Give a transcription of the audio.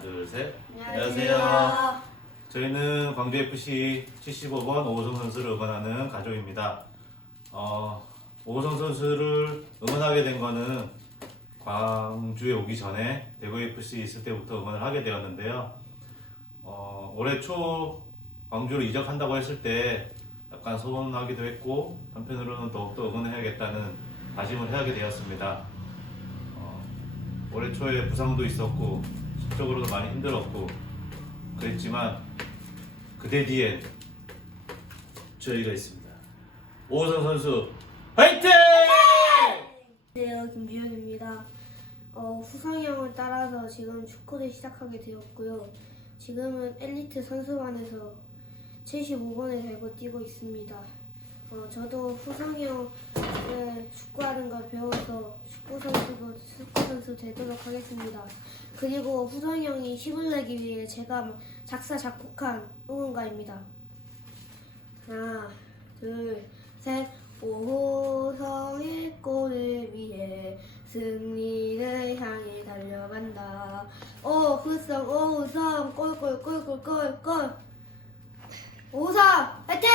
둘, 셋. 안녕하세요. 저희는 광주FC 75번 오호성 선수를 응원하는 가족입니다. 어, 오호성 선수를 응원하게 된 거는 광주에 오기 전에 대구FC 있을 때부터 응원을 하게 되었는데요. 어, 올해 초 광주로 이적한다고 했을 때 약간 서운하기도 했고 한편으로는 더욱더 응원해야겠다는 다짐을 하게 되었습니다. 어, 올해 초에 부상도 있었고 심적으로도 많이 힘들었고 그랬지만 그대 뒤에 저희가 있습니다. 오호성 선수 화이팅! 안녕하세요. 김주현입니다. 어, 후성이 형을 따라서 지금 축구를 시작하게 되었고요. 지금은 엘리트 선수반에서 75번에 달고 뛰고 있습니다. 어, 저도 후성이 형의 축구하는 걸 배워서 축구 선 축구 선수 되도록 하겠습니다. 그리고 후성이 형이 힘을 내기 위해 제가 작사 작곡한 응원가입니다. 하나, 둘, 셋. 오호성의 골을 위해 승리를 향해 달려간다. 오후성, 오후성, 골골골골골골. 오후성, 화이팅!